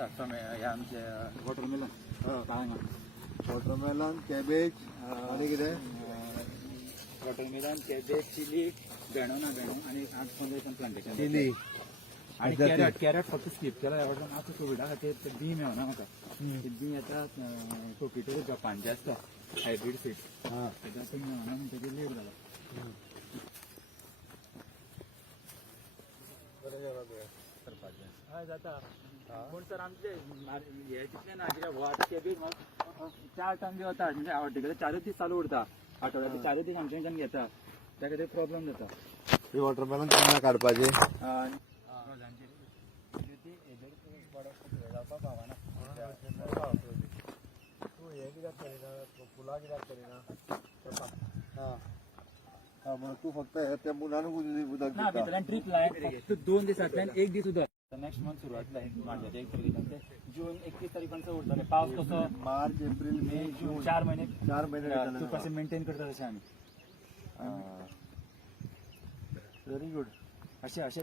आसा हे आमचे वॉटरमेलन काळंगा वॉटरमेलन कॅबेज आणि कितें वॉटरमेलन कॅबेज चिली भेणो आणि 8-15 प्लांटेशन चिली आणि कॅरट फक्त स्किप केला एवढं आता कोविडा खातीर ते बी मेळना म्हाका ते बी येता कोकिटो जपानचे आसता हायब्रीड सीड तेका ते मेळना म्हणटकीर लेट जाला हय जाता पूण सर आमचे हे तितले ना कित्याक हो आतां कॅबेज 4 टन बी वता म्हणजे आवडटे 4 दीस चालू उरता आठवड्याचे 4 दीस आमच्या कडच्यान घेता त्या खातीर प्रॉब्लेम जाता ही वॉटरमेलन केन्ना काडपाची फुलां कित्याक करिना म्हणून तू फक्त त्या मुलांक उदक ना भितरल्यान ड्रीप लायन फक्त 2 दिसांतल्यान 1 दीस उदक नेक्स्ट मंथ सुरवात माझ्या 1 तारखेच्यान ते जून 31 तारखेपर्यंत उरतले पावस कसो मार्च एप्रिल मे जून 4 महिने तू कशें मेंटेन करता तशें आमी व्हेरी गुड अशें